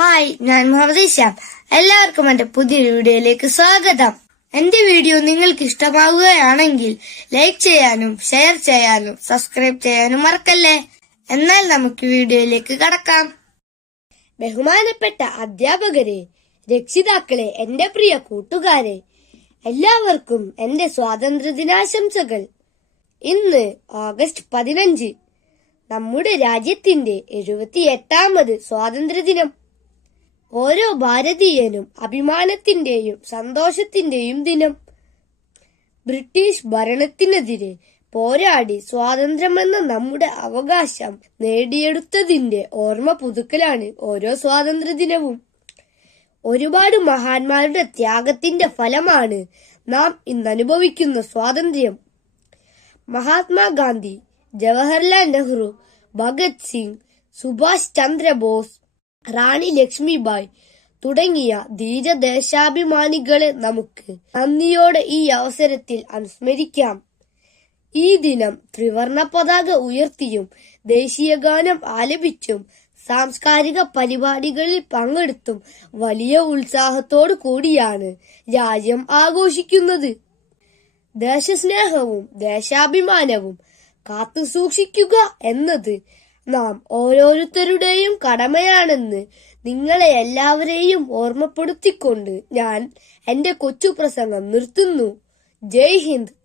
Hi ഞാൻ മുഹമ്മദ് ഇഷാം എല്ലാവർക്കും എന്റെ പുതിയ വീഡിയോയിലേക്ക് സ്വാഗതം. എന്റെ വീഡിയോ നിങ്ങൾക്ക് ഇഷ്ടമാവുകയാണെങ്കിൽ ലൈക്ക് ചെയ്യാനും ഷെയർ ചെയ്യാനും സബ്സ്ക്രൈബ് ചെയ്യാനും മറക്കല്ലേ? എന്നാൽ നമുക്ക് വീഡിയോയിലേക്ക് കടക്കാം. ബഹുമാനപ്പെട്ട അധ്യാപകരെ രക്ഷിതാക്കളെ എന്റെ പ്രിയ കൂട്ടുകാരെ എല്ലാവർക്കും എന്റെ സ്വാതന്ത്ര്യദിനാശംസകൾ ഇന്ന് ഓഗസ്റ്റ് പതിനഞ്ച് നമ്മുടെ രാജ്യത്തിന്റെ എഴുപത്തിയെട്ടാമത് സ്വാതന്ത്ര്യദിനം. ഓരോ ഭാരതീയനും അഭിമാനത്തിന്റെയും സന്തോഷത്തിന്റെയും ദിനം. ബ്രിട്ടീഷ് ഭരണത്തിനെതിരെ പോരാടി സ്വാതന്ത്ര്യമെന്ന നമ്മുടെ അവകാശം നേടിയെടുത്തതിന്റെ ഓർമ്മ പുതുക്കലാണ് ഓരോ സ്വാതന്ത്ര്യ ദിനവും ഒരുപാട് മഹാന്മാരുടെ ത്യാഗത്തിന്റെ ഫലമാണ് നാം ഇന്ന് അനുഭവിക്കുന്ന സ്വാതന്ത്ര്യം. മഹാത്മാഗാന്ധി ജവഹർലാൽ നെഹ്റു ഭഗത് സിംഗ് സുഭാഷ് ചന്ദ്രബോസ് റാണി ലക്ഷ്മിബായ് തുടങ്ങിയ ധീരദേശാഭിമാനികളെ നമുക്ക് നന്ദിയോടെ ഈ അവസരത്തിൽ അനുസ്മരിക്കാം. ഈ ദിനം ത്രിവർണ പതാക ഉയർത്തിയും ദേശീയഗാനം ആലപിച്ചും സാംസ്കാരിക പരിപാടികളിൽ പങ്കെടുത്തും വലിയ ഉത്സാഹത്തോടു കൂടിയാണ് രാജ്യം ആഘോഷിക്കുന്നത്. ദേശസ്നേഹവും ദേശാഭിമാനവും കാത്തു സൂക്ഷിക്കുക എന്നത് നാം ഓരോരുത്തരുടെയും കടമയാണെന്ന് നിങ്ങളെ എല്ലാവരെയും ഓർമ്മപ്പെടുത്തിക്കൊണ്ട് ഞാൻ എന്റെ കൊച്ചു പ്രസംഗം നിർത്തുന്നു. ജയ് ഹിന്ദ്.